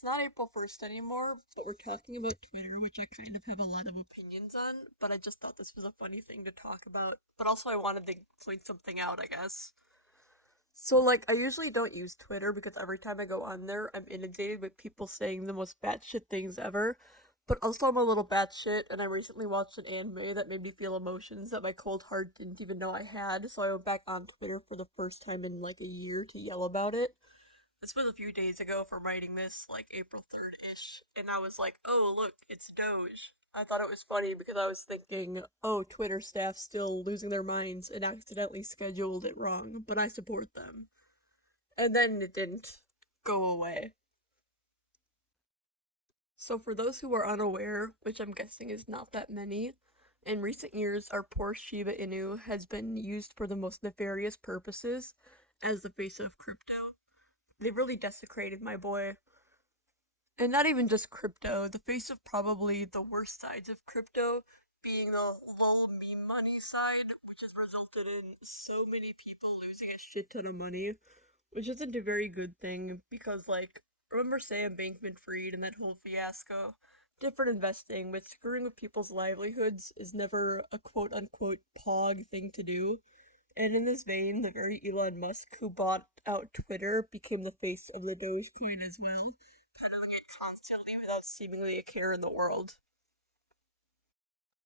it's not April 1st anymore, but we're talking about Twitter, which I kind of have a lot of opinions on, but I just thought this was a funny thing to talk about. But also, I wanted to point something out, I guess. So, like, I usually don't use Twitter because every time I go on there, I'm inundated with people saying the most batshit things ever. But also, I'm a little batshit, and I recently watched an anime that made me feel emotions that my cold heart didn't even know I had, so I went back on Twitter for the first time in like a year to yell about it. This was a few days ago from writing this, like April 3rd ish, and I was like, oh, look, it's Doge. I thought it was funny because I was thinking, oh, Twitter staff still losing their minds and accidentally scheduled it wrong, but I support them. And then it didn't go away. So, for those who are unaware, which I'm guessing is not that many, in recent years, our poor Shiba Inu has been used for the most nefarious purposes as the face of crypto. They really desecrated my boy. And not even just crypto, the face of probably the worst sides of crypto being the lol meme money side, which has resulted in so many people losing a shit ton of money, which isn't a very good thing because, like, remember Sam Bankman Fried and that whole fiasco? Different investing, but screwing with people's livelihoods is never a quote unquote pog thing to do. And in this vein, the very Elon Musk who bought out Twitter became the face of the Dogecoin as well, peddling it constantly without seemingly a care in the world.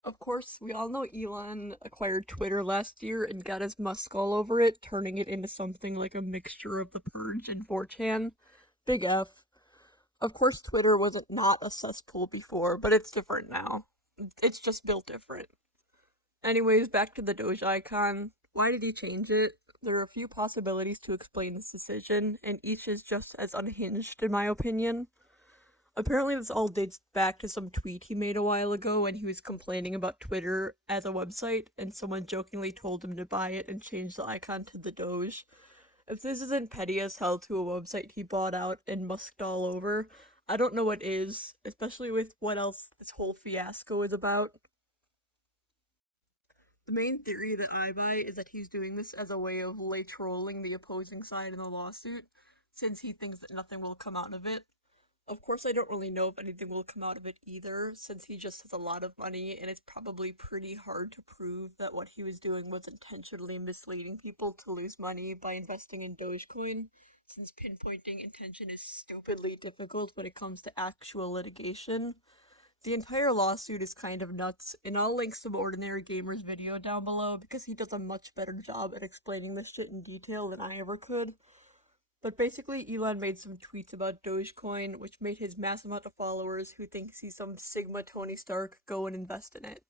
Of course, we all know Elon acquired Twitter last year and got his Musk all over it, turning it into something like a mixture of the Purge and 4chan. Big F. Of course, Twitter wasn't not a cesspool before, but it's different now. It's just built different. Anyways, back to the Doge icon. Why did he change it? There are a few possibilities to explain this decision, and each is just as unhinged in my opinion. Apparently, this all dates back to some tweet he made a while ago when he was complaining about Twitter as a website, and someone jokingly told him to buy it and change the icon to the Doge. If this isn't petty as hell to a website he bought out and musked all over, I don't know what is, especially with what else this whole fiasco is about. The main theory that I buy is that he's doing this as a way of lay trolling the opposing side in the lawsuit, since he thinks that nothing will come out of it. Of course, I don't really know if anything will come out of it either, since he just has a lot of money, and it's probably pretty hard to prove that what he was doing was intentionally misleading people to lose money by investing in Dogecoin, since pinpointing intention is stupidly difficult when it comes to actual litigation. The entire lawsuit is kind of nuts, and I'll link some Ordinary Gamer's video down below because he does a much better job at explaining this shit in detail than I ever could. But basically, Elon made some tweets about Dogecoin, which made his massive amount of followers who thinks he's some Sigma Tony Stark go and invest in it.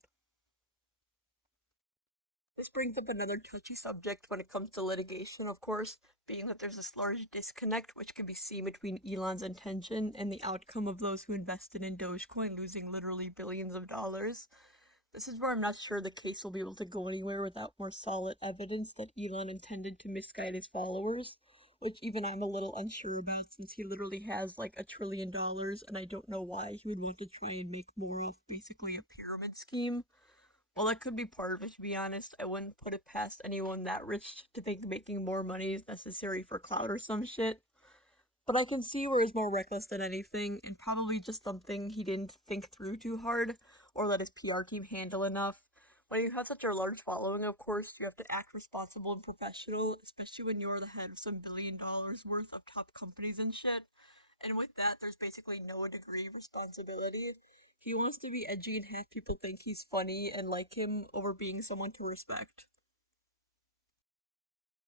This brings up another touchy subject when it comes to litigation, of course, being that there's this large disconnect which can be seen between Elon's intention and the outcome of those who invested in Dogecoin losing literally billions of dollars. This is where I'm not sure the case will be able to go anywhere without more solid evidence that Elon intended to misguide his followers, which even I'm a little unsure about since he literally has like $1 trillion and I don't know why he would want to try and make more off basically a pyramid scheme. Well, that could be part of it, to be honest. I wouldn't put it past anyone that rich to think making more money is necessary for clout or some shit. But I can see where he's more reckless than anything, and probably just something he didn't think through too hard, or let his PR team handle enough. When you have such a large following, of course, you have to act responsible and professional, especially when you're the head of some $1 billion worth of top companies and shit. And with that, there's basically no degree of responsibility. He wants to be edgy and have people think he's funny and like him over being someone to respect.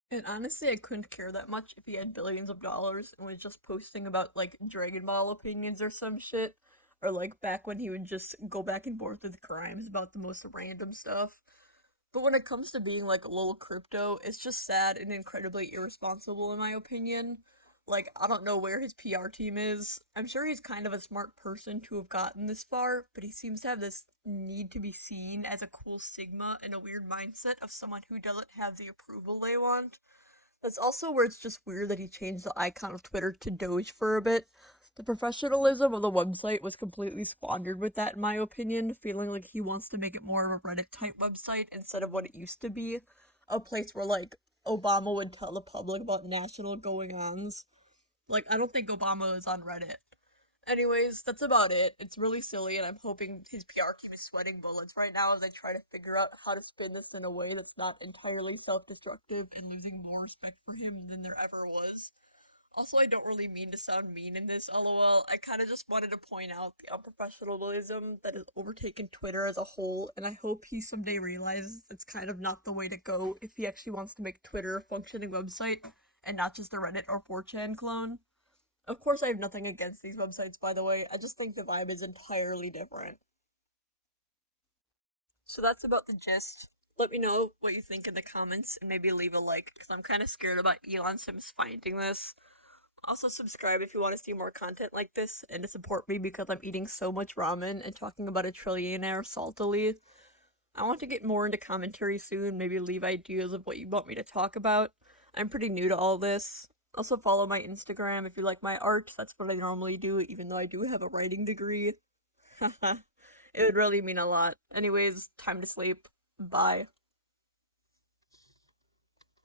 And honestly, I couldn't care that much if he had billions of dollars and was just posting about like Dragon Ball opinions or some shit. Or like back when he would just go back and forth with crimes about the most random stuff. But when it comes to being like a little crypto, it's just sad and incredibly irresponsible in my opinion. Like, I don't know where his PR team is. I'm sure he's kind of a smart person to have gotten this far, but he seems to have this need to be seen as a cool Sigma and a weird mindset of someone who doesn't have the approval they want. That's also where it's just weird that he changed the icon of Twitter to Doge for a bit. The professionalism of the website was completely squandered with that, in my opinion, feeling like he wants to make it more of a Reddit type website instead of what it used to be. A place where, like, Obama would tell the public about national going ons. Like, I don't think Obama is on Reddit. Anyways, that's about it. It's really silly, and I'm hoping his PR team is sweating bullets right now as I try to figure out how to spin this in a way that's not entirely self-destructive and losing more respect for him than there ever was. Also, I don't really mean to sound mean in this, lol. I kind of just wanted to point out the unprofessionalism that has overtaken Twitter as a whole, and I hope he someday realizes it's kind of not the way to go if he actually wants to make Twitter a functioning website and not just a Reddit or 4chan clone. Of course, I have nothing against these websites, by the way. I just think the vibe is entirely different. So that's about the gist. Let me know what you think in the comments and maybe leave a like, because I'm kind of scared about Elon Sims finding this. Also, subscribe if you want to see more content like this and to support me because I'm eating so much ramen and talking about a trillionaire saltily. I want to get more into commentary soon, maybe leave ideas of what you want me to talk about. I'm pretty new to all this. Also, follow my Instagram if you like my art. That's what I normally do, even though I do have a writing degree. Haha. It would really mean a lot. Anyways, time to sleep. Bye.